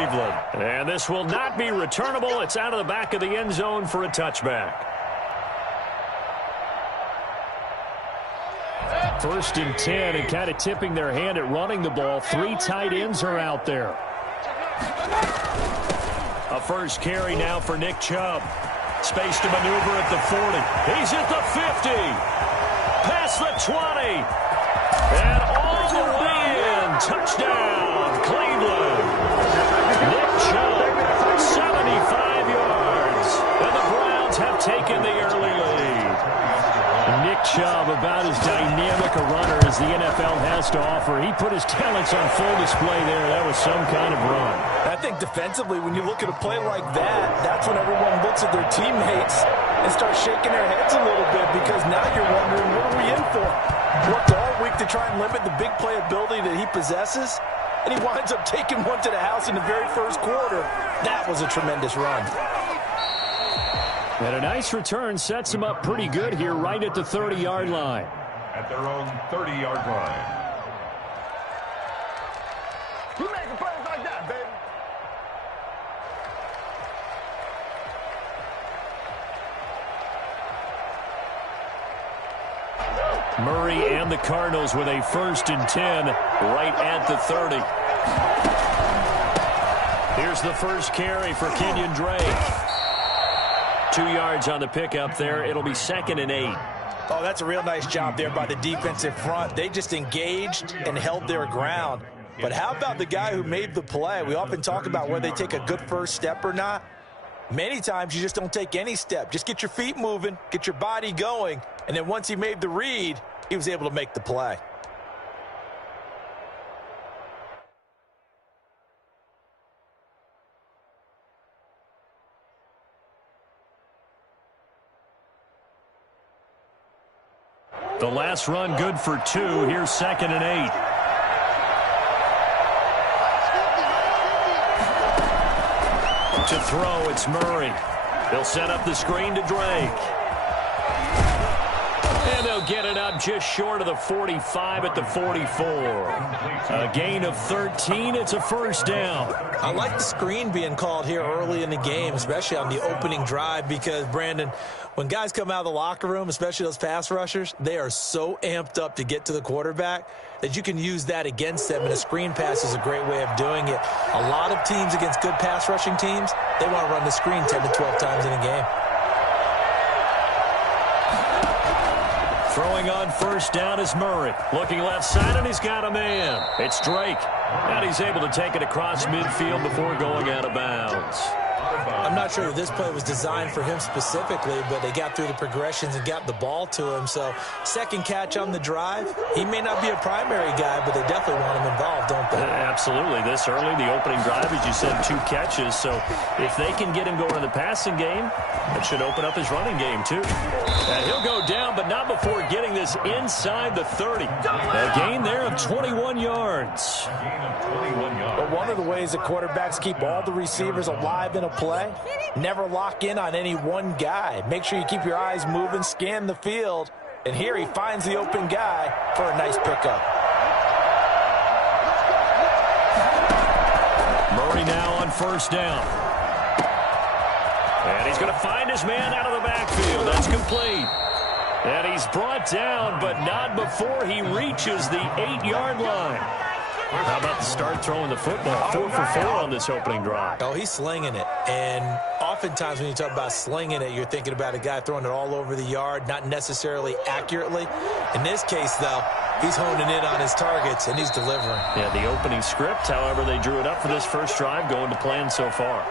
And this will not be returnable. It's out of the back of the end zone for a touchback. 1st and 10, and kind of tipping their hand at running the ball. 3 tight ends are out there. A first carry now for Nick Chubb. Space to maneuver at the 40. He's at the 50. Past the 20. And all the way in. Touchdown, Cleveland. Nick Chubb, 75 yards. And the Browns have taken the early lead. Nick Chubb, about as dynamic a runner as the NFL has to offer. He put his talents on full display there. That was some kind of run. I think defensively, when you look at a play like that, that's when everyone looks at their teammates and starts shaking their heads a little bit, because now you're wondering, what are we in for? Worked all week to try and limit the big play ability that he possesses, and he winds up taking one to the house in the very first quarter. That was a tremendous run. And a nice return sets him up pretty good here right at the 30-yard line. At their own 30-yard line. You making plays like that, baby. Murray and the Cardinals with a 1st and 10 right at the 30. Here's the first carry for Kenyon Drake. 2 yards on the pickup there. It'll be 2nd and 8. Oh, that's a real nice job there by the defensive front. They just engaged and held their ground. But how about the guy who made the play? We often talk about whether they take a good first step or not. Many times you just don't take any step. Just get your feet moving, get your body going, and then once he made the read, he was able to make the play. The last run good for 2. Here's 2nd and 8. To throw, it's Murray. They'll set up the screen to Drake. And they'll get it up just short of the 45 at the 44. A gain of 13. It's a first down. I like the screen being called here early in the game, especially on the opening drive, because, Brandon, when guys come out of the locker room, especially those pass rushers, they are so amped up to get to the quarterback that you can use that against them, and a screen pass is a great way of doing it. A lot of teams against good pass rushing teams, they want to run the screen 10 to 12 times in a game. Throwing on first down is Murray. Looking left side, and he's got a man. It's Drake. And he's able to take it across midfield before going out of bounds. I'm not sure that this play was designed for him specifically, but they got through the progressions and got the ball to him. So, second catch on the drive. He may not be a primary guy, but they definitely want him involved, don't they? Absolutely. This early, the opening drive, as you said, 2 catches. So, if they can get him going in the passing game, that should open up his running game, too. And he'll go down, but not before getting this inside the 30. A gain there of 21 yards. But one of the ways that quarterbacks keep all the receivers alive in a play, never lock in on any one guy. Make sure you keep your eyes moving, scan the field, and here he finds the open guy for a nice pickup. Murray now on first down. And he's going to find his man out of the backfield. That's complete. And he's brought down, but not before he reaches the 8-yard line. How about the start throwing the football? 4 for 4 on this opening drive. Oh, he's slinging it. And oftentimes when you talk about slinging it, you're thinking about a guy throwing it all over the yard, not necessarily accurately. In this case, though, he's honing in on his targets, and he's delivering. Yeah, the opening script, however, they drew it up for this first drive, going to plan so far.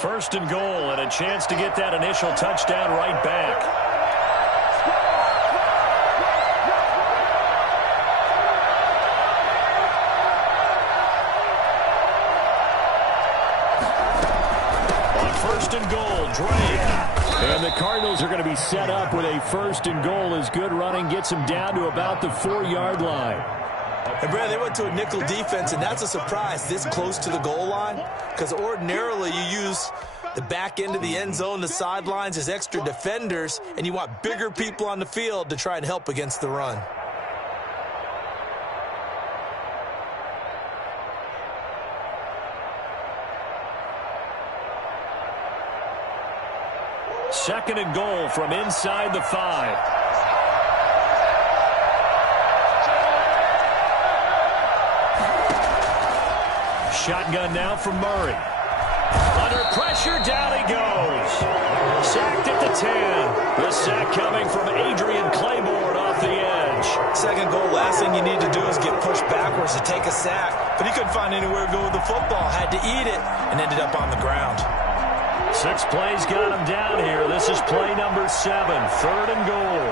First and goal, and a chance to get that initial touchdown right back. On first and goal, Drake. And the Cardinals are going to be set up with a first and goal as good running gets them down to about the 4-yard line. And, Brad, they went to a nickel defense, and that's a surprise this close to the goal line, because ordinarily you use the back end of the end zone, the sidelines as extra defenders, and you want bigger people on the field to try and help against the run. Second and goal from inside the 5. Shotgun now from Murray. Under pressure, down he goes. Sacked at the 10. The sack coming from Adrian Claiborne off the edge. Second goal, last thing you need to do is get pushed backwards to take a sack. But he couldn't find anywhere to go with the football. Had to eat it and ended up on the ground. 6 plays got him down here. This is play number 7. Third and goal.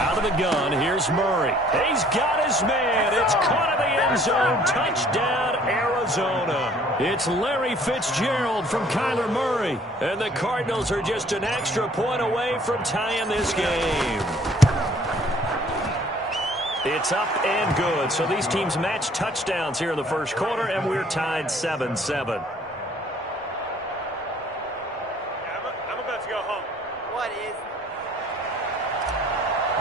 Out of the gun, here's Murray. He's got his man. It's caught in the end zone. Touchdown, Arizona. It's Larry Fitzgerald from Kyler Murray. And the Cardinals are just an extra point away from tying this game. It's up and good. So these teams match touchdowns here in the first quarter, and we're tied 7-7.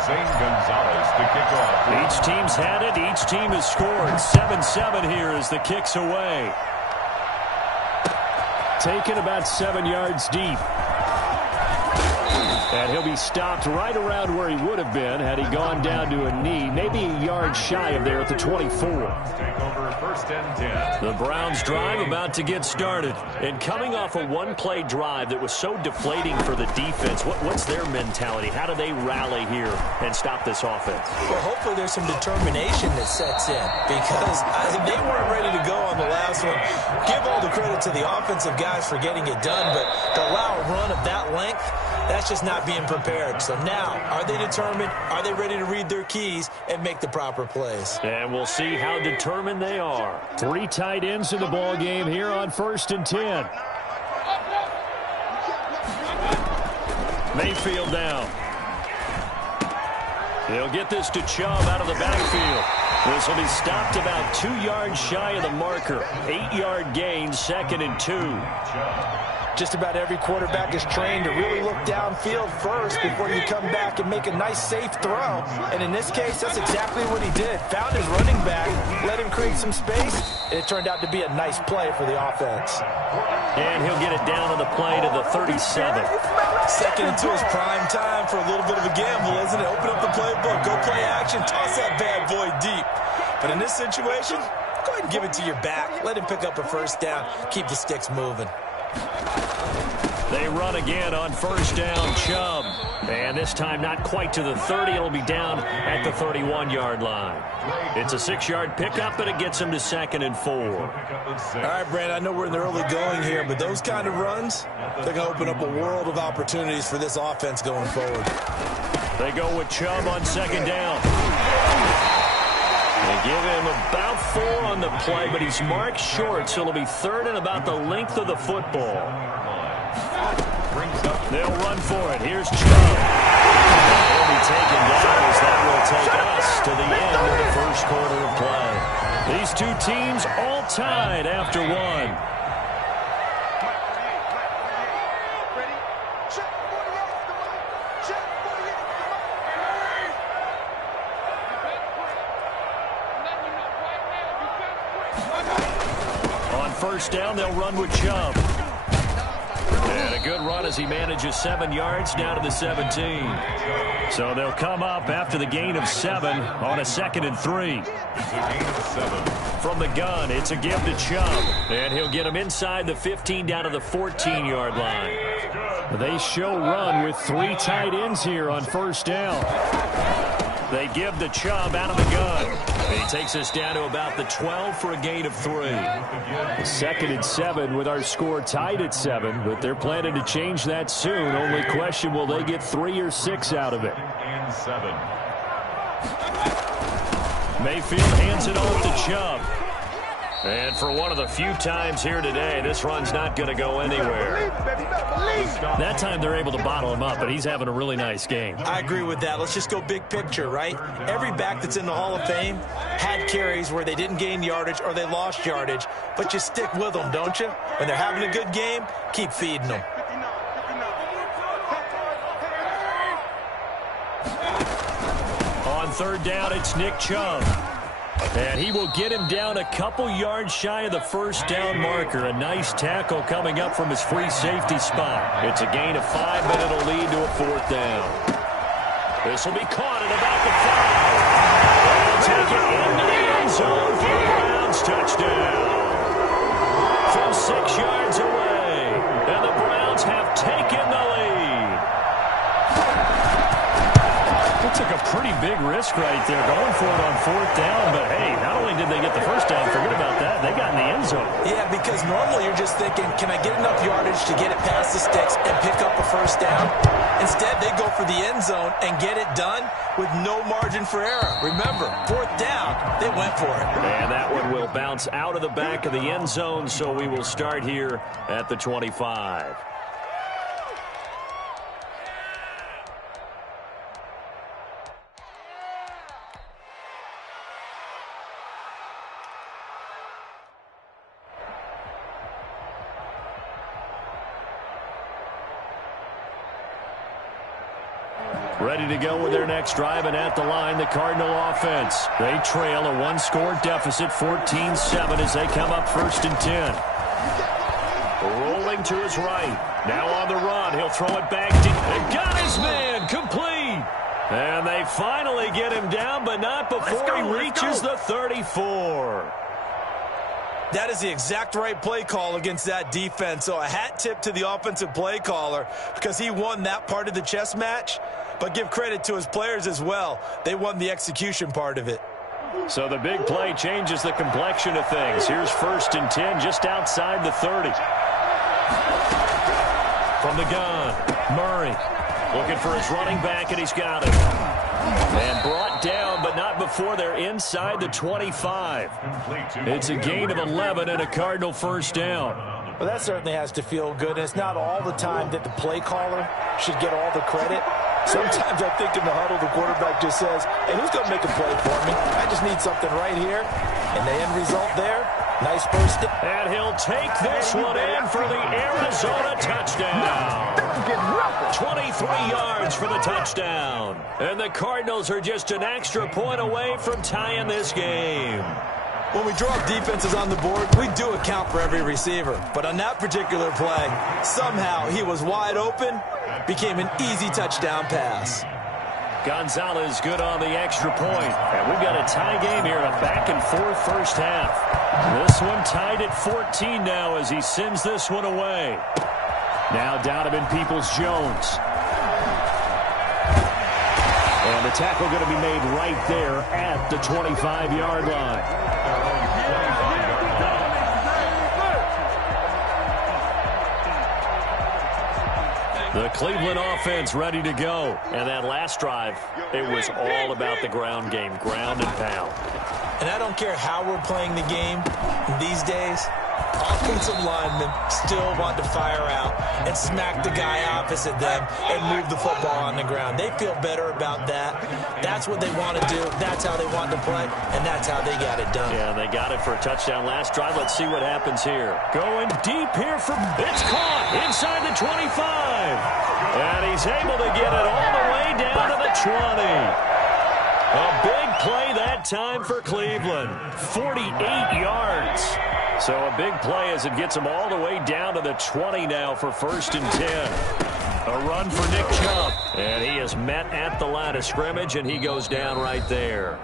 Zane Gonzalez to kick off. Each team's had it. Each team has scored. 7-7 here as the kick's away. Taken about 7 yards deep. And he'll be stopped right around where he would have been had he gone down to a knee. Maybe a yard shy of there at the 24. Take over first and 10. The Browns drive about to get started. And coming off a one-play drive that was so deflating for the defense, what's their mentality? How do they rally here and stop this offense? Well, hopefully there's some determination that sets in, because they weren't ready to go on the last one. Give all the credit to the offensive guys for getting it done, but to allow a run of that length, that's just not being prepared. So now, are they determined? Are they ready to read their keys and make the proper plays? And we'll see how determined they are. 3 tight ends in the ball game here on first and 10. Mayfield down. He'll get this to Chubb out of the backfield. This will be stopped about 2 yards shy of the marker. 8-yard gain, second and 2. Just about every quarterback is trained to really look downfield first before you come back and make a nice, safe throw. And in this case, that's exactly what he did. Found his running back, let him create some space, and it turned out to be a nice play for the offense. And he'll get it down on the play to the 37. Second into his prime time for a little bit of a gamble, isn't it? Open up the playbook, go play action, toss that bad boy deep. But in this situation, go ahead and give it to your back. Let him pick up a first down, keep the sticks moving. They run again on first down, Chubb. And this time not quite to the 30. It'll be down at the 31-yard line. It's a 6-yard pickup, and it gets him to second and 4. All right, Brandon, I know we're in the early going here, but those kind of runs, they're going to open up a world of opportunities for this offense going forward. They go with Chubb on second down. They give him about 4 on the play, but he's marked short, so it'll be third and about the length of the football. They'll run for it. Here's Chubb. He'll be taken down as that will take us to the end of the first quarter of play. These two teams all tied after 1. First down, they'll run with Chubb. And a good run as he manages 7 yards down to the 17. So they'll come up after the gain of 7 on a second and 3. From the gun, it's a give to Chubb. And he'll get him inside the 15 down to the 14-yard line. They show run with 3 tight ends here on first down. They give to Chubb out of the gun. He takes us down to about the 12 for a gain of 3. Second and 7 with our score tied at 7, but they're planning to change that soon. Only question, will they get 3 or 6 out of it? And 7. Mayfield hands it off to Chubb. And for one of the few times here today, this run's not going to go anywhere. That time they're able to bottle him up, but he's having a really nice game. I agree with that. Let's just go big picture, right? Every back that's in the Hall of Fame had carries where they didn't gain yardage or they lost yardage, but you stick with them, don't you? When they're having a good game, keep feeding them. On third down, it's Nick Chubb. And he will get him down a couple yards shy of the first down marker. A nice tackle coming up from his free safety spot. It's a gain of 5, but it'll lead to a fourth down. This will be caught at about the 5. They'll take it into the end zone for the Browns touchdown. From 6 yards away. And the Browns have taken the lead. They took a pretty big risk right there going for it on fourth down, but hey, not only did they get the first down, forget about that, they got in the end zone. Yeah, because normally you're just thinking, can I get enough yardage to get it past the sticks and pick up a first down? Instead, they go for the end zone and get it done with no margin for error. Remember, fourth down, they went for it. And that one will bounce out of the back of the end zone, so we will start here at the 25. Ready to go with their next drive, and at the line, the Cardinal offense. They trail a one-score deficit, 14-7, as they come up 1st and 10. Rolling to his right. Now on the run. He'll throw it back deep. And got his man. Complete. And they finally get him down, but not before he reaches the 34. That is the exact right play call against that defense. So a hat tip to the offensive play caller because he won that part of the chess match. But give credit to his players as well. They won the execution part of it. So the big play changes the complexion of things. Here's 1st and 10 just outside the 30. From the gun, Murray looking for his running back, and he's got it. And brought down, but not before they're inside the 25. It's a gain of 11 and a Cardinal first down. Well, that certainly has to feel good. And it's not all the time that the play caller should get all the credit. Sometimes I think in the huddle, the quarterback just says, hey, who's going to make a play for me? I just need something right here. And the end result there, nice first down. And he'll take this one in for the Arizona touchdown. 23 yards for the touchdown. And the Cardinals are just an extra point away from tying this game. When we draw defenses on the board, we do account for every receiver. But on that particular play, somehow he was wide open, became an easy touchdown pass. Gonzalez good on the extra point. And we've got a tie game here, a back-and-forth first half. This one tied at 14 now as he sends this one away. Now Donovan Peoples-Jones. And the tackle going to be made right there at the 25-yard line. The Cleveland offense ready to go. And that last drive, it was all about the ground game, ground and pound. And I don't care how we're playing the game these days, offensive linemen still want to fire out and smack the guy opposite them and move the football on the ground. They feel better about that. That's what they want to do. That's how they want to play, and that's how they got it done. Yeah, they got it for a touchdown last drive. Let's see what happens here. Going deep here from it's caught inside the 25. And he's able to get it all the way down to the 20. A big play that time for Cleveland. 48 yards. So a big play as it gets him all the way down to the 20 now for 1st and 10. A run for Nick Chubb. And he is met at the line of scrimmage, and he goes down right there.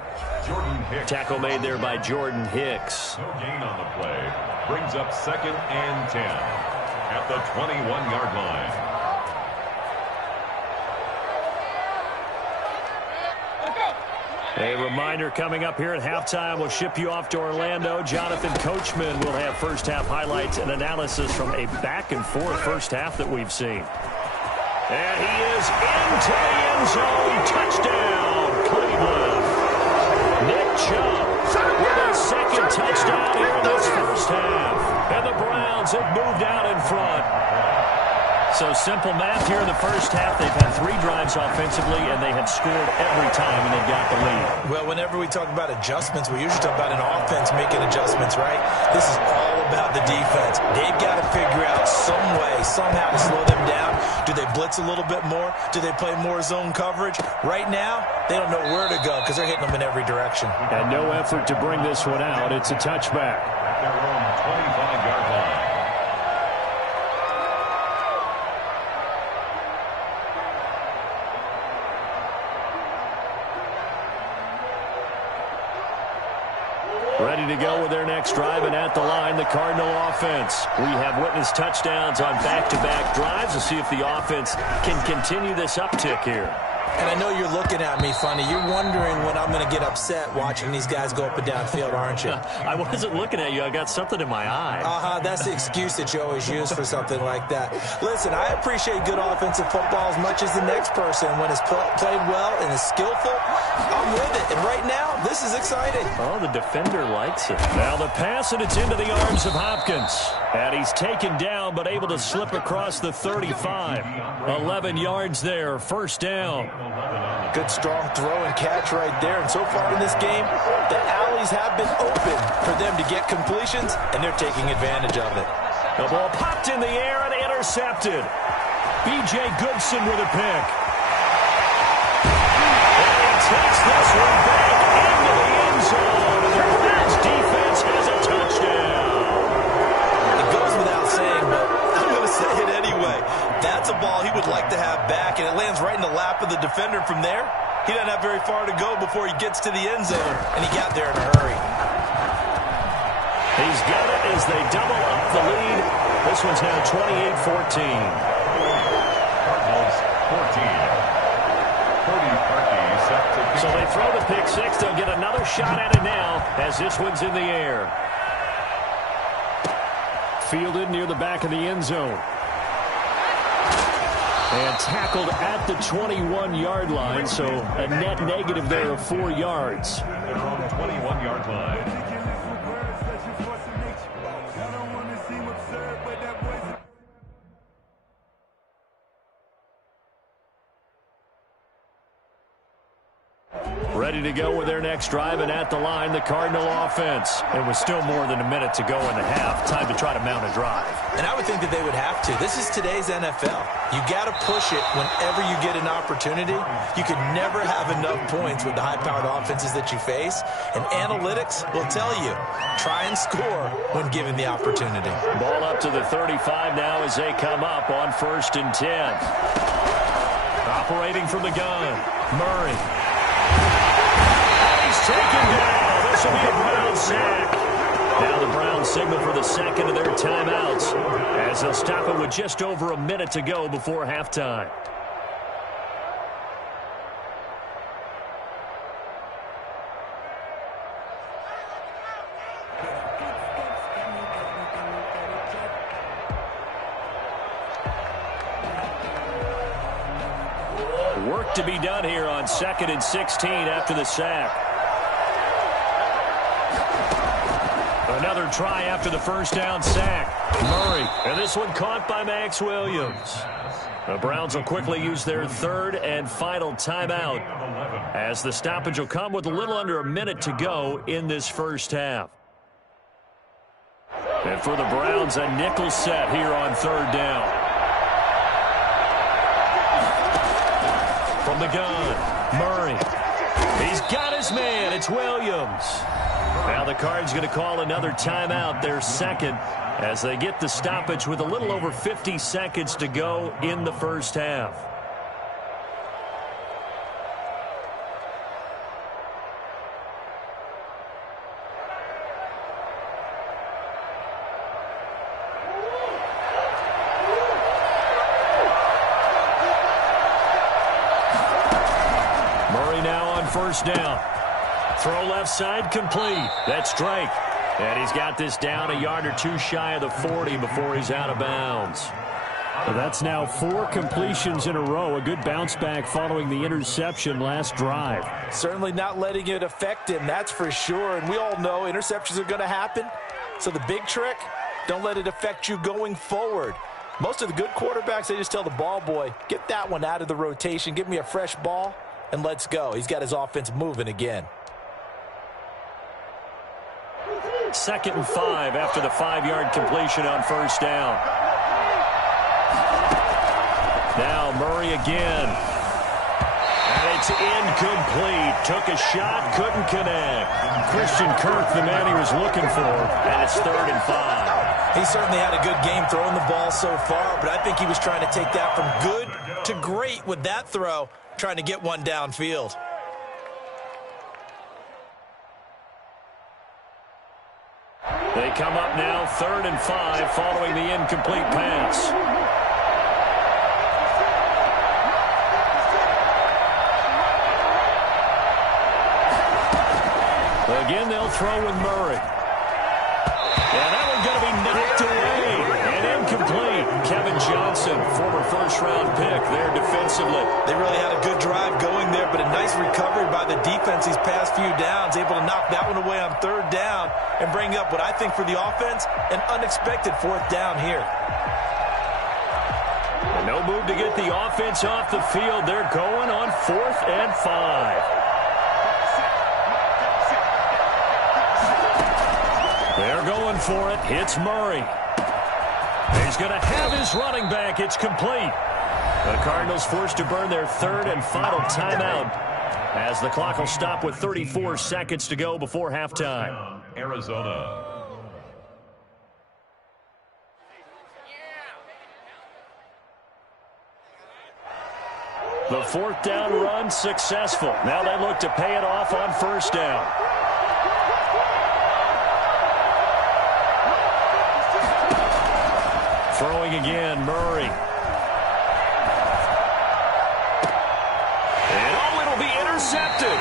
Tackle made there by Jordan Hicks. No gain on the play. Brings up 2nd and 10 at the 21-yard line. A reminder coming up here at halftime. We'll ship you off to Orlando. Jonathan Coachman will have first half highlights and analysis from a back-and-forth first half that we've seen. And he is into the end zone. Touchdown, Cleveland. Nick Chubb with a his second touchdown here in this first half. And the Browns have moved out in front. So simple math here in the first half. They've had 3 drives offensively, and they have scored every time, and they've got the lead. Well, whenever we talk about adjustments, we usually talk about an offense making adjustments, right? This is all about the defense. They've got to figure out some way, somehow to slow them down. Do they blitz a little bit more? Do they play more zone coverage? Right now, they don't know where to go because they're hitting them in every direction. And no effort to bring this one out. It's a touchback. At their own 25-yard line. Ready to go with their next drive, and at the line, the Cardinal offense. We have witnessed touchdowns on back-to-back drives. We'll see if the offense can continue this uptick here. And I know you're looking at me funny. You're wondering when I'm going to get upset watching these guys go up and down field, aren't you? I wasn't looking at you. I got something in my eye. That's the excuse that you always use for something like that. Listen, I appreciate good offensive football as much as the next person. When it's played well and is skillful, I'm with it. And right now, this is exciting. Oh, the defender likes it. Now the pass, and it's into the arms of Hopkins. And he's taken down, but able to slip across the 35. 11 yards there, first down. Good strong throw and catch right there. And so far in this game, the alleys have been open for them to get completions, and they're taking advantage of it. The ball popped in the air and intercepted. B.J. Goodson with a pick. And he takes this one back into the end zone. And the Browns defense has a touchdown. It goes without saying, but I'm going to say it anyway. That's a ball he would like to have back, and it lands right in the lap of the defender. From there, he doesn't have very far to go before he gets to the end zone, and he got there in a hurry. He's got it as they double up the lead. This one's now 28-14. Cardinals 14. Cody Parkey set to kick. So they throw the pick six. They'll get another shot at it now as this one's in the air. Fielded near the back of the end zone. And tackled at the 21-yard line, so a net negative there of 4 yards. Their own 21-yard line. Ready to go with their next drive, and at the line, the Cardinal offense. It was still more than a minute to go in the half. Time to try to mount a drive. And I would think that they would have to. This is today's NFL. You got to push it whenever you get an opportunity. You can never have enough points with the high-powered offenses that you face. And analytics will tell you, try and score when given the opportunity. Ball up to the 35 now as they come up on 1st and 10. Operating from the gun, Murray. Taken down. This will be a Brown sack. Now the Browns signal for the second of their timeouts as they'll stop it with just over a minute to go before halftime. Work to be done here on 2nd and 16 after the sack. Another try after the first down sack. Murray. And this one caught by Max Williams. The Browns will quickly use their 3rd and final timeout as the stoppage will come with a little under a minute to go in this first half. And for the Browns, a nickel set here on 3rd down. From the gun, Murray. He's got his man. It's Williams. Now the Cards going to call another timeout, their second, as they get the stoppage with a little over 50 seconds to go in the first half. Murray now on 1st down. Throw left side complete. That's Drake. And he's got this down a yard or two shy of the 40 before he's out of bounds. Well, that's now 4 completions in a row. A good bounce back following the interception last drive. Certainly not letting it affect him, that's for sure. And we all know interceptions are going to happen. So the big trick, don't let it affect you going forward. Most of the good quarterbacks, they just tell the ball boy, get that one out of the rotation, give me a fresh ball, and let's go. He's got his offense moving again. 2nd and 5 after the 5-yard completion on first down. Now Murray again. And it's incomplete. Took a shot, couldn't connect. Christian Kirk, the man he was looking for, and it's 3rd and 5. He certainly had a good game throwing the ball so far, but I think he was trying to take that from good to great with that throw, trying to get one downfield. They come up now 3rd and 5 following the incomplete pass. Again, they'll throw with Murray. And that one's going to be knocked away and incomplete. Kevin Johnson, former first-round pick there defensively. They really had a good drive going there, but a nice recovery by the defense these past few downs, able to knock that one away on 3rd down and bring up what I think for the offense, an unexpected 4th down here. And no move to get the offense off the field. They're going on 4th and 5. They're going for it. It's Murray. He's going to have his running back. It's complete. The Cardinals forced to burn their 3rd and final timeout as the clock will stop with 34 seconds to go before halftime. Arizona. The 4th down run successful. Now they look to pay it off on 1st down. Throwing again, Murray. And it'll be intercepted.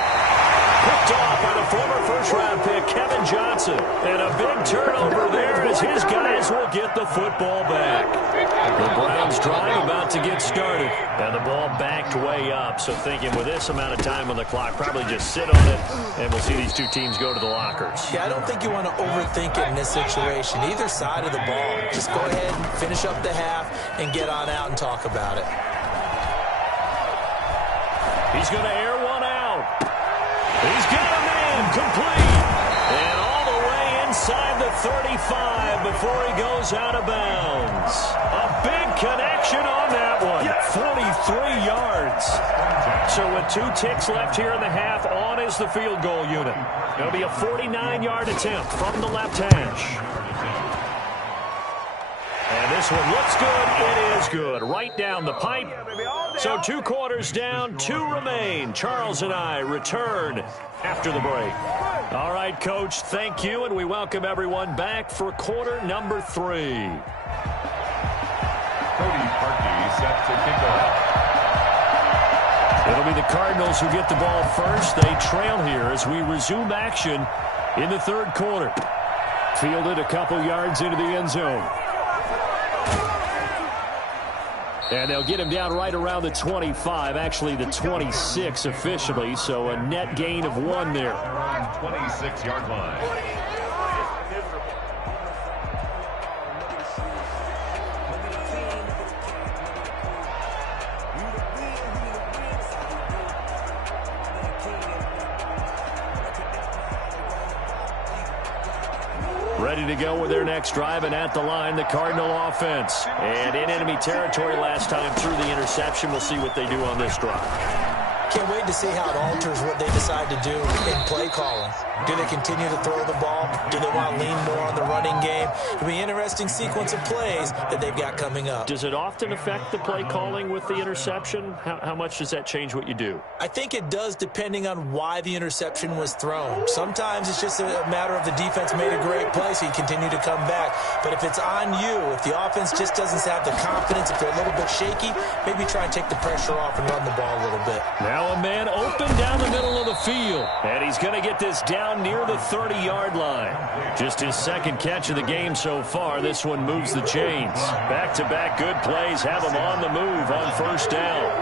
Picked off by the former first-round pick, Kevin Johnson. And a big turnover there as his guys will get the football back. The Browns drive about to get started. And the ball backed way up. So thinking with this amount of time on the clock, probably just sit on it, and we'll see these two teams go to the lockers. Yeah, I don't think you want to overthink it in this situation. Either side of the ball. Just go ahead and finish up the half and get on out and talk about it. He's going to air one out. He's got a man complete. And all the way inside the 35 before he goes out of bounds. A big connection on that one. 43 yards. So with 2 ticks left here in the half, on is the field goal unit. It'll be a 49-yard attempt from the left hash. And this one looks good. It is good. Right down the pipe. So 2 quarters down, 2 remain. Charles and I return after the break. All right, Coach, thank you, and we welcome everyone back for quarter number 3. Cody Parkey set to kick off. It'll be the Cardinals who get the ball first. They trail here as we resume action in the 3rd quarter. Fielded a couple yards into the end zone. And they'll get him down right around the 25, actually the 26 officially, so a net gain of 1 there. 26-yard line. Ready to go with their next drive, and at the line, the Cardinal offense. And in enemy territory last time through the interception. We'll see what they do on this drive. Can't wait to see how it alters what they decide to do in play calling. Do they continue to throw the ball? Do they want to lean more on the running game? It'll be an interesting sequence of plays that they've got coming up. Does it often affect the play calling with the interception? How much does that change what you do? I think it does, depending on why the interception was thrown. Sometimes it's just a matter of the defense made a great play, so you continue to come back. But if it's on you, if the offense just doesn't have the confidence, if they're a little bit shaky, maybe try and take the pressure off and run the ball a little bit. Now Now a man open down the middle of the field. And he's going to get this down near the 30-yard line. Just his second catch of the game so far. This one moves the chains. Back-to-back good plays have him on the move on first down.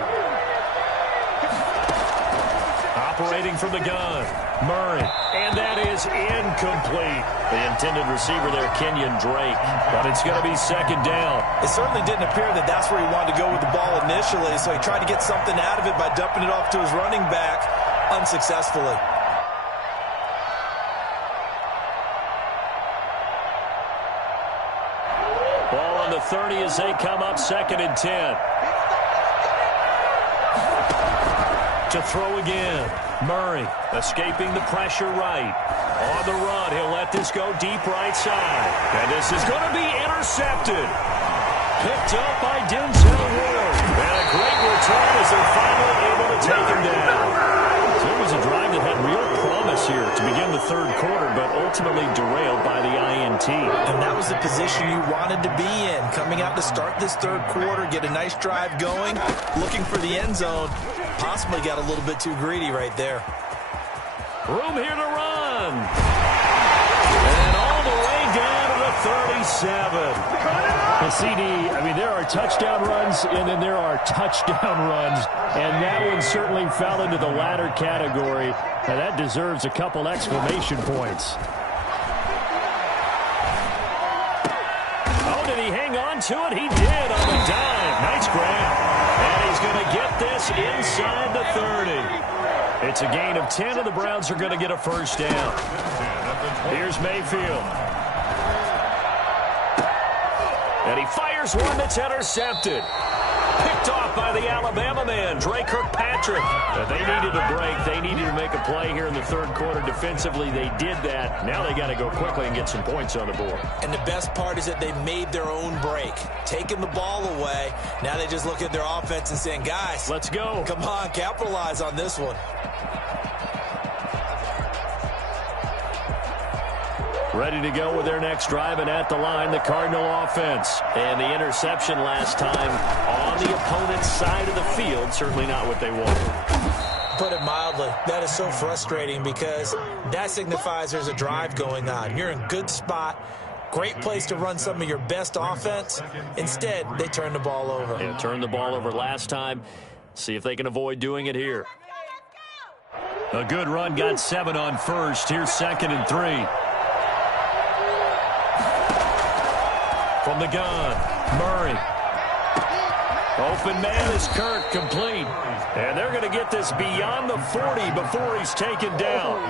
Operating from the gun, Murray. And that is incomplete. The intended receiver there, Kenyon Drake. But it's going to be second down. It certainly didn't appear that that's where he wanted to go with the ball initially, so he tried to get something out of it by dumping it off to his running back unsuccessfully. Ball on the 30 as they come up, 2nd and 10. To throw again. Murray escaping the pressure right. On the run, he'll let this go deep right side. And this is going to be intercepted. Picked up by Denzel Ward. And a great return as they're finally able to take him down. So it was a drive that had real promise here to begin the third quarter, but ultimately derailed by the INT. And that was the position you wanted to be in. Coming out to start this third quarter, get a nice drive going, looking for the end zone. Possibly got a little bit too greedy right there. Room here to run. And all the way down to the 37. And CD, I mean, there are touchdown runs, and then there are touchdown runs. And that one certainly fell into the latter category. And that deserves a couple exclamation points. Oh, did he hang on to it? He did on the dime. Nice grab. And he's going to get this inside the 30. It's a gain of 10, and the Browns are going to get a first down. Here's Mayfield. And he fires one that's intercepted. Picked off by the Alabama man, Drake Kirkpatrick. But they needed a break. They needed to make a play here in the third quarter. Defensively, they did that. Now they got to go quickly and get some points on the board. And the best part is that they made their own break, taking the ball away. Now they just look at their offense and saying, guys, let's go. Come on, capitalize on this one. Ready to go with their next drive, and at the line, the Cardinal offense. And the interception last time on the opponent's side of the field, certainly not what they wanted. Put it mildly, that is so frustrating because that signifies there's a drive going on. You're in a good spot, great place to run some of your best offense. Instead, they turn the ball over. Yeah, turned the ball over last time. See if they can avoid doing it here. A good run, got 7 on first. Here's 2nd and 3. From the gun, Murray. Open man is Kirk, complete. And they're going to get this beyond the 40 before he's taken down.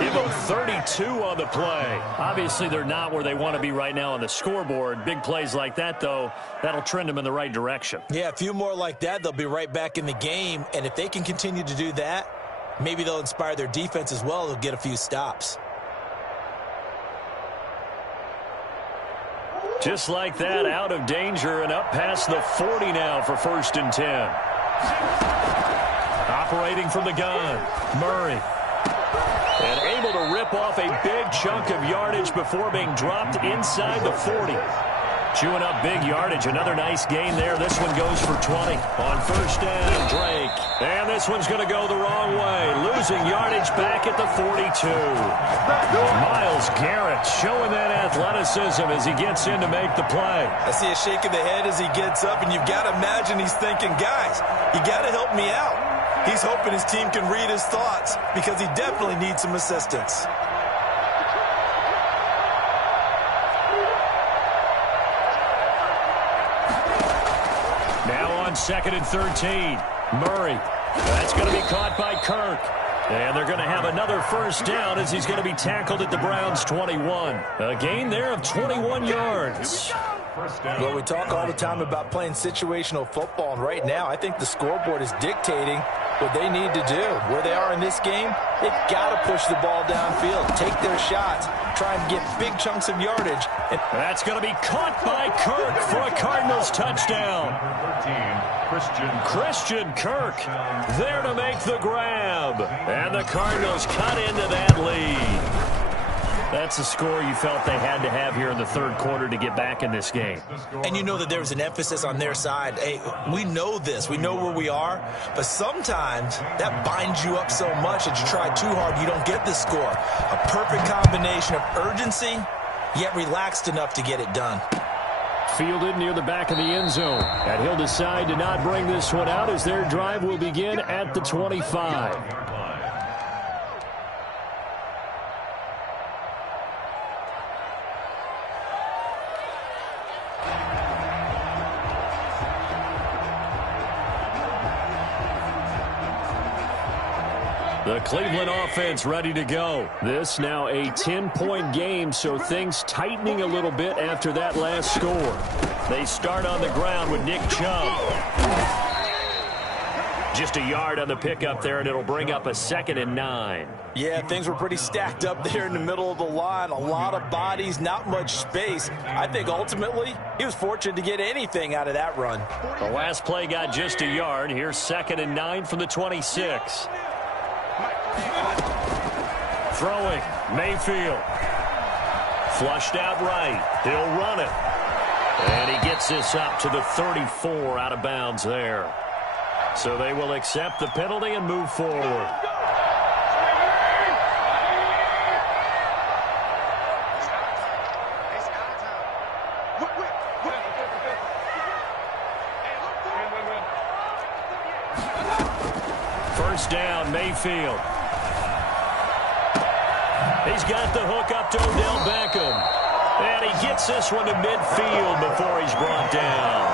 Give him 32 on the play. Obviously, they're not where they want to be right now on the scoreboard. Big plays like that, though, that'll trend them in the right direction. Yeah, a few more like that, they'll be right back in the game. And if they can continue to do that, maybe they'll inspire their defense as well. They'll get a few stops. Just like that, out of danger and up past the 40 now for 1st and 10. Operating from the gun, Murray. And able to rip off a big chunk of yardage before being dropped inside the 40. Chewing up big yardage. Another nice gain there. This one goes for 20. On first down, Drake. And this one's going to go the wrong way. Losing yardage back at the 42. Myles Garrett showing that athleticism as he gets in to make the play. I see a shake of the head as he gets up, and you've got to imagine he's thinking, guys, you got to help me out. He's hoping his team can read his thoughts because he definitely needs some assistance. Now on 2nd and 13, Murray. That's going to be caught by Kirk. And they're going to have another first down as he's going to be tackled at the Browns' 21. A gain there of 21 yards. Well, we talk all the time about playing situational football, and right now I think the scoreboard is dictating what they need to do. Where they are in this game, they've got to push the ball downfield, take their shots, try and get big chunks of yardage. And that's going to be caught by Kirk for a Cardinals touchdown. 13, Christian Kirk there to make the grab. And the Cardinals cut into that lead. That's a score you felt they had to have here in the third quarter to get back in this game. And you know that there was an emphasis on their side. Hey, we know this. We know where we are. But sometimes that binds you up so much that you try too hard, you don't get the score. A perfect combination of urgency, yet relaxed enough to get it done. Fielded near the back of the end zone. And he'll decide to not bring this one out as their drive will begin at the 25. The Cleveland offense ready to go. This now a 10-point game, so things tightening a little bit after that last score. They start on the ground with Nick Chubb. Just a yard on the pickup there, and it'll bring up a 2nd and 9. Yeah, things were pretty stacked up there in the middle of the line. A lot of bodies, not much space. I think ultimately he was fortunate to get anything out of that run. The last play got just a yard. Here's 2nd and 9 from the 26. Throwing, Mayfield. Flushed out right. He'll run it. And he gets this up to the 34 out of bounds there. So they will accept the penalty and move forward. First down, Mayfield. He's got the hook up to Odell Beckham. And he gets this one to midfield before he's brought down.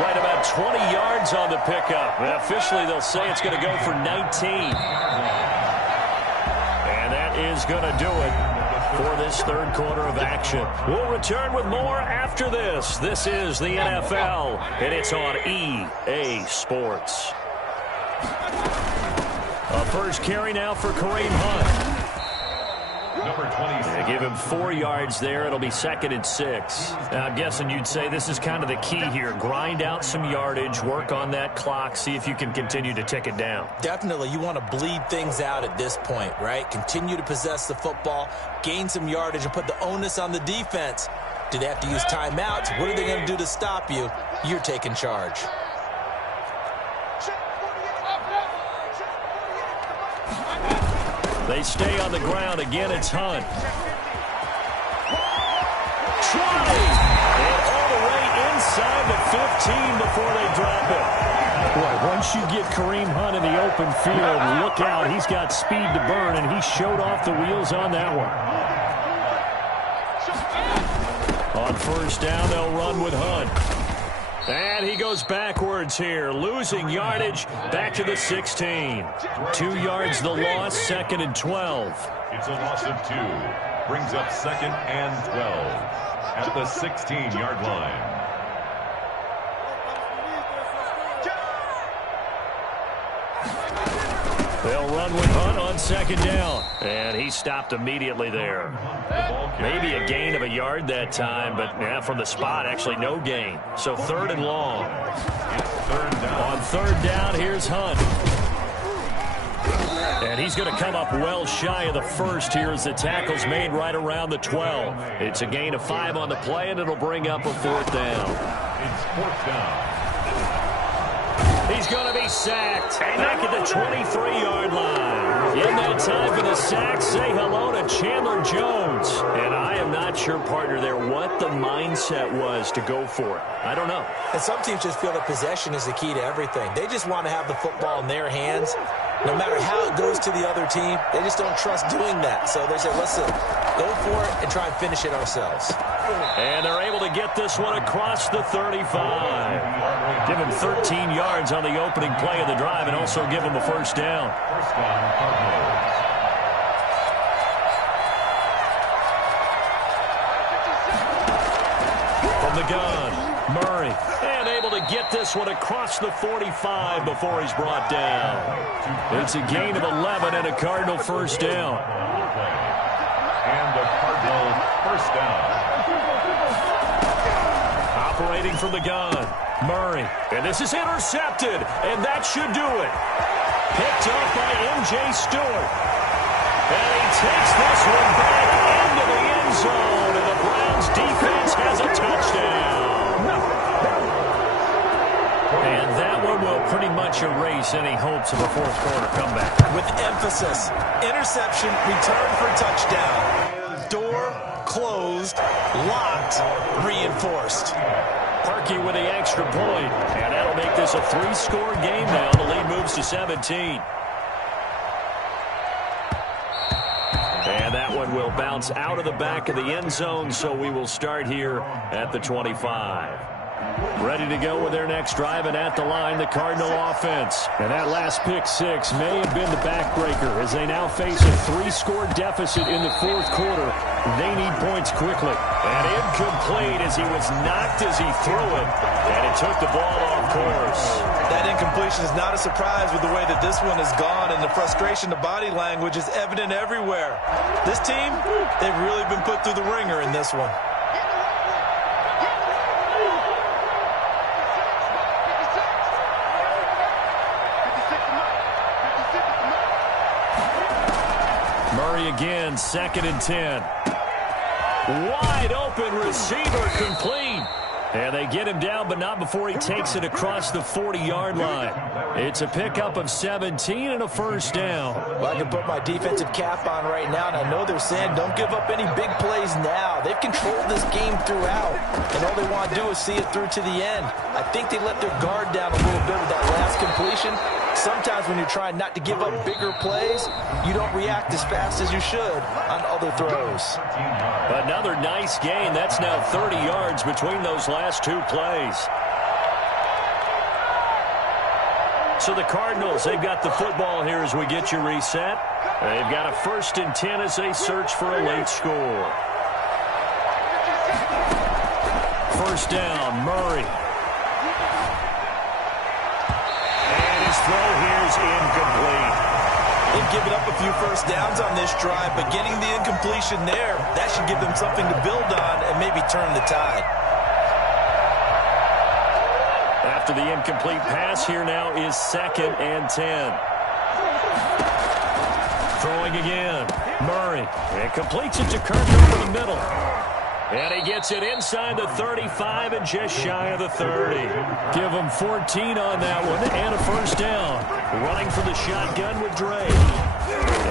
Right about 20 yards on the pickup. And officially, they'll say it's going to go for 19. And that is going to do it for this third quarter of action. We'll return with more after this. This is the NFL, and it's on EA Sports. A first carry now for Kareem Hunt. They give him 4 yards there. It'll be 2nd and 6. Now, I'm guessing you'd say this is kind of the key here. Grind out some yardage, work on that clock, see if you can continue to tick it down. Definitely. You want to bleed things out at this point, right? Continue to possess the football, gain some yardage, and put the onus on the defense. Do they have to use timeouts? What are they going to do to stop you? You're taking charge. They stay on the ground. Again, it's Hunt. 20! And all the way inside the 15 before they drop it. Boy, once you get Kareem Hunt in the open field, look out. He's got speed to burn, and he showed off the wheels on that one. On first down, they'll run with Hunt. And he goes backwards here, losing yardage back to the 16. 2 yards the loss, 2nd and 12. It's a loss of 2. Brings up 2nd and 12 at the 16-yard line. They'll run with Hunt on 2nd down. And he stopped immediately there. Maybe a gain of a yard that time, but yeah, from the spot, actually no gain. So 3rd and long. On 3rd down, here's Hunt. And he's going to come up well shy of the first here as the tackle's made right around the 12. It's a gain of 5 on the play, and it'll bring up a 4th down. It's 4th down. He's going to be sacked back at the 23-yard line. In that time for the sack, say hello to Chandler Jones. And I am not sure, partner, there what the mindset was to go for it. I don't know. And some teams just feel that possession is the key to everything. They just want to have the football in their hands. No matter how it goes to the other team, they just don't trust doing that. So they say, listen, go for it and try and finish it ourselves. And they're able to get this one across the 35. Give him 13 yards on the opening play of the drive and also give him a first down. First down, Cardinals. From the gun, Murray. And able to get this one across the 45 before he's brought down. It's a gain of 11 and a Cardinal first down. And the Cardinal first down. Operating from the gun, Murray. And this is intercepted, and that should do it. Picked up by M.J. Stewart. And he takes this one back into the end zone, and the Browns defense has a touchdown. And that one will pretty much erase any hopes of a fourth quarter comeback. With emphasis, interception, return for touchdown. Door closed, locked, reinforced. Parkey with the extra point, and that'll make this a 3-score game now. The lead moves to 17. And that one will bounce out of the back of the end zone, so we will start here at the 25. Ready to go with their next drive, and at the line, the Cardinal offense. And that last pick six may have been the backbreaker as they now face a 3-score deficit in the fourth quarter. They need points quickly. And incomplete as he was knocked as he threw it, and it took the ball off course. That incompletion is not a surprise with the way that this one has gone, and the frustration, the body language is evident everywhere. This team, they've really been put through the ringer in this one. Murray again, 2nd and 10. Wide open receiver, complete. And they get him down, but not before he takes it across the 40-yard line. It's a pickup of 17 and a first down. Well, I can put my defensive cap on right now, and I know they're saying don't give up any big plays now. They've controlled this game throughout, and all they want to do is see it through to the end. I think they let their guard down a little bit with that last completion. Sometimes when you're trying not to give up bigger plays, you don't react as fast as you should on other throws. Another nice gain. That's now 30 yards between those last two plays. So the Cardinals, they've got the football here as we get you reset. They've got a 1st and 10 as they search for a late score. First down, Murray. And his throw here is incomplete. They've given up a few first downs on this drive, but getting the incompletion there, that should give them something to build on and maybe turn the tide. After the incomplete pass, here now is 2nd and 10. Throwing again. Murray. And completes it to Kirk over the middle. And he gets it inside the 35 and just shy of the 30. Give him 14 on that one and a first down. Running for the shotgun with Dre.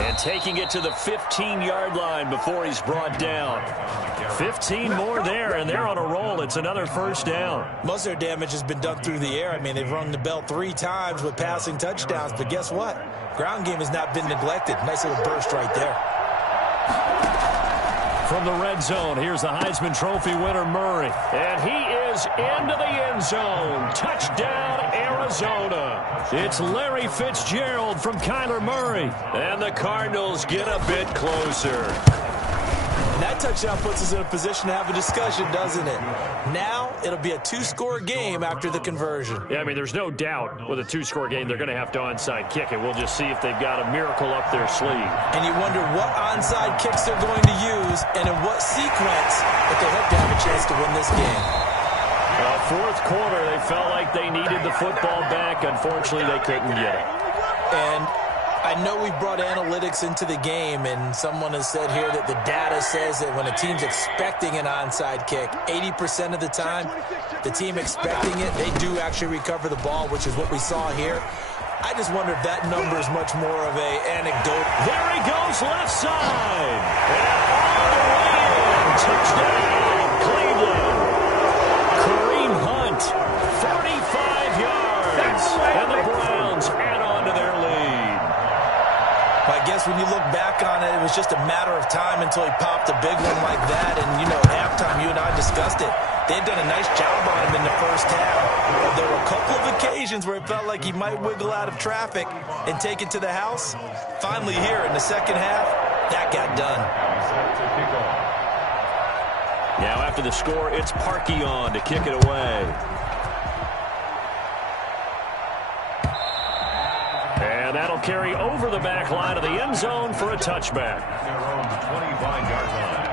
And taking it to the 15-yard line before he's brought down. 15 more there, and they're on a roll. It's another first down. Most of their damage has been done through the air. I mean, they've rung the bell 3 times with passing touchdowns, but guess what? Ground game has not been neglected. Nice little burst right there. From the red zone, here's the Heisman Trophy winner, Murray. And he is into the end zone. Touchdown, Arizona. It's Larry Fitzgerald from Kyler Murray. And the Cardinals get a bit closer. And that touchdown puts us in a position to have a discussion, doesn't it? Now, it'll be a 2-score game after the conversion. Yeah, I mean, there's no doubt with a 2-score game, they're going to have to onside kick it. We'll just see if they've got a miracle up their sleeve. And you wonder what onside kicks they're going to use and in what sequence if they hope to have a chance to win this game. Fourth quarter, they felt like they needed the football back. Unfortunately, they couldn't get it. And I know we brought analytics into the game, and someone has said here that the data says that when a team's expecting an onside kick, 80% of the time, the team expecting it, they do actually recover the ball, which is what we saw here. I just wonder if that number is much more of an anecdote. There he goes, left side. And all the way in. Touchdown, Cleveland. Kareem Hunt, 45 yards. And the Browns add on to their lead. I guess when you look back on it, it was just a matter of time until he popped a big one like that. And, you know, at halftime, you and I discussed it. They've done a nice job on him in the first half. There were a couple of occasions where it felt like he might wiggle out of traffic and take it to the house. Finally here in the second half, that got done. Now after the score, it's Parkey on to kick it away. And that'll carry over the back line of the end zone for a touchback. Their own 25-yard line.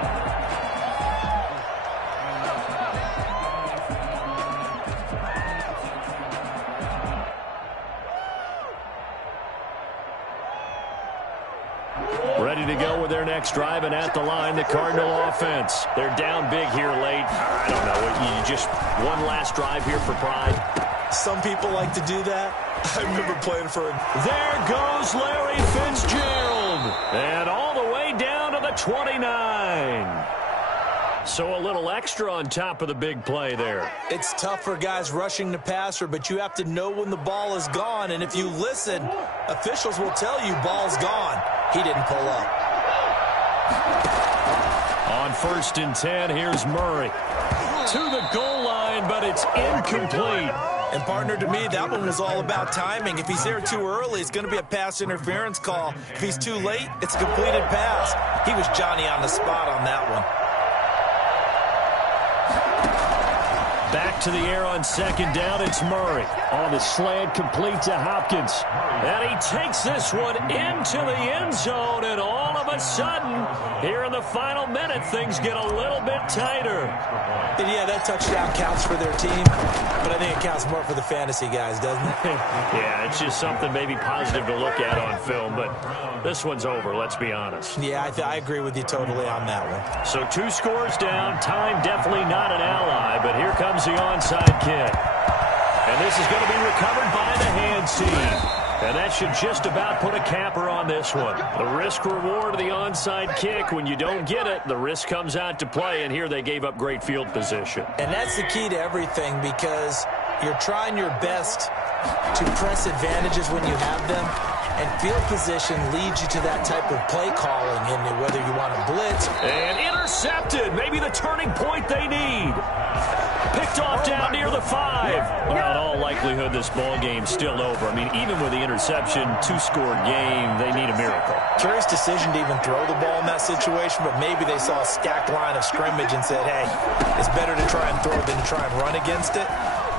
Ready ready to go with their next drive, and at the line, the Cardinal offense. They're down big here late. I don't know. You just one last drive here for pride. Some people like to do that. I remember playing for him. There goes Larry Fitzgerald. And all the way down to the 29. So a little extra on top of the big play there. It's tough for guys rushing the passer, but you have to know when the ball is gone. And if you listen, officials will tell you ball's gone. He didn't pull up. On 1st and 10, here's Murray. To the goal line, but it's incomplete. And, partner, to me, that one was all about timing. If he's there too early, it's going to be a pass interference call. If he's too late, it's a completed pass. He was Johnny on the spot on that one. Back to the air on 2nd down, it's Murray. On the slant, complete to Hopkins. And he takes this one into the end zone, and all of a sudden, here in the final minute, things get a little bit tighter. And yeah, that touchdown counts for their team, but I think it counts more for the fantasy guys, doesn't it? Yeah, it's just something maybe positive to look at on film, but this one's over, let's be honest. Yeah, I agree with you totally on that one. So 2 scores down, time definitely not an ally, but here comes the onside kick. And this is going to be recovered by the hands team. And that should just about put a capper on this one. The risk-reward of the onside kick, when you don't get it, the risk comes out to play, and here they gave up great field position. And that's the key to everything, because you're trying your best to press advantages when you have them, and field position leads you to that type of play calling, and whether you want to blitz. And intercepted, maybe the turning point they need. Picked off down near the 5. Well, in all likelihood, this ball game's still over. I mean, even with the interception, 2-score game, they need a miracle. Curious decision to even throw the ball in that situation, but maybe they saw a stacked line of scrimmage and said, hey, it's better to try and throw than to try and run against it.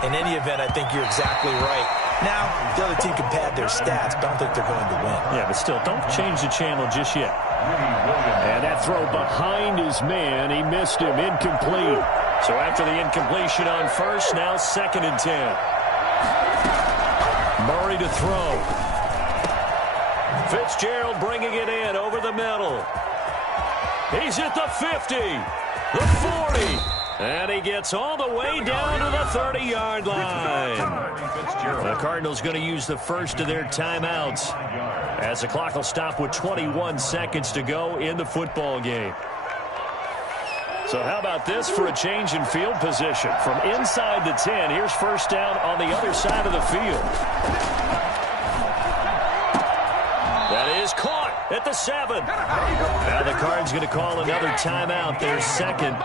In any event, I think you're exactly right. Now, the other team can pad their stats, but I don't think they're going to win. Yeah, but still, don't change the channel just yet. And that throw behind his man, he missed him, incomplete. So after the incompletion on 1st, now 2nd and 10. Murray to throw. Fitzgerald bringing it in over the middle. He's at the 50, the 40, and he gets all the way down to the 30-yard line. The Cardinals going to use the first of their timeouts as the clock will stop with 21 seconds to go in the football game. So how about this for a change in field position? From inside the 10, here's 1st down on the other side of the field. That is caught at the 7. Now the Cards going to call another timeout, their 2nd,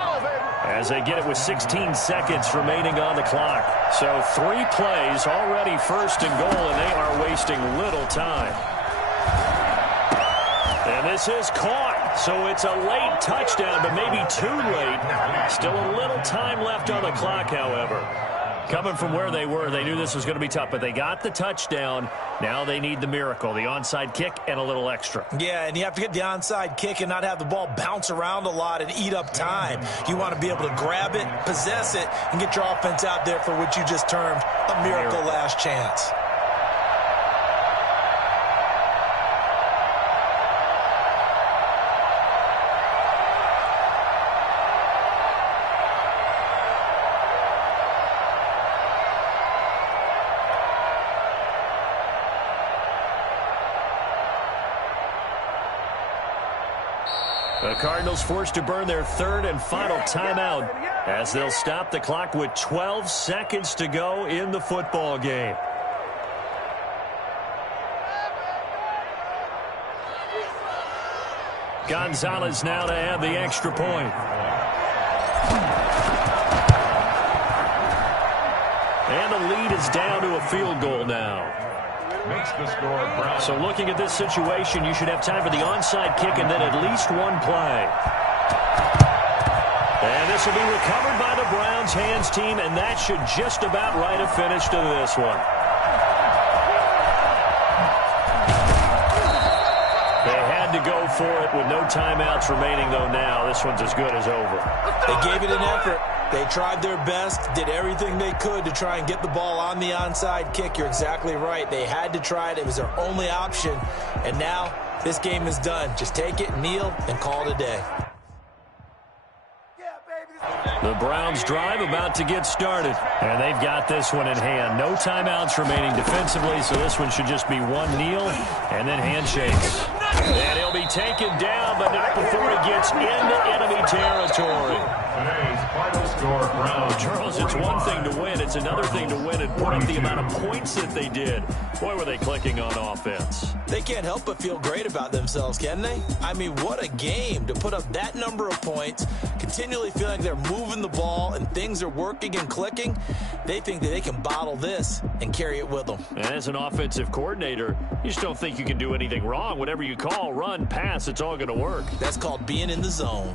as they get it with 16 seconds remaining on the clock. So 3 plays, already 1st and goal, and they are wasting little time. And this is caught. So it's a late touchdown, but maybe too late. Still a little time left on the clock, however. Coming from where they were, they knew this was going to be tough, but they got the touchdown. Now they need the miracle, the onside kick and a little extra. Yeah, and you have to get the onside kick and not have the ball bounce around a lot and eat up time. You want to be able to grab it, possess it, and get your offense out there for what you just termed a miracle last chance. The Cardinals forced to burn their 3rd and final timeout as they'll stop the clock with 12 seconds to go in the football game. Gonzalez now to add the extra point. And the lead is down to a field goal now. Makes the score Brown. So looking at this situation, you should have time for the onside kick and then at least 1 play. And this will be recovered by the Browns hands team, and that should just about write a finish to this one. They had to go for it with no timeouts remaining, though now. This one's as good as over. They gave it an effort. They tried their best, did everything they could to try and get the ball on the onside kick. You're exactly right. They had to try it. It was their only option. And now this game is done. Just take it, kneel, and call it a day. The Browns drive about to get started, and they've got this one in hand. No timeouts remaining defensively, so this one should just be one kneel and then handshakes. And he'll be taken down, but not before he gets into enemy territory. Today's final score, Browns. Charles, it's one thing to win. It's another thing to win and put up the amount of points that they did. Boy, were they clicking on offense. They can't help but feel great about themselves, can they? I mean, what a game to put up that number of points, continually feeling like they're moving the ball and things are working and clicking. They think that they can bottle this and carry it with them. And as an offensive coordinator, you just don't think you can do anything wrong. Whatever you call, run, pass, it's all going to work. That's called being in the zone.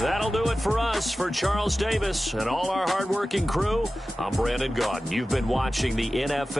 That'll do it for us. For Charles Davis and all our hardworking crew, I'm Brandon Gaudin. You've been watching the NFL.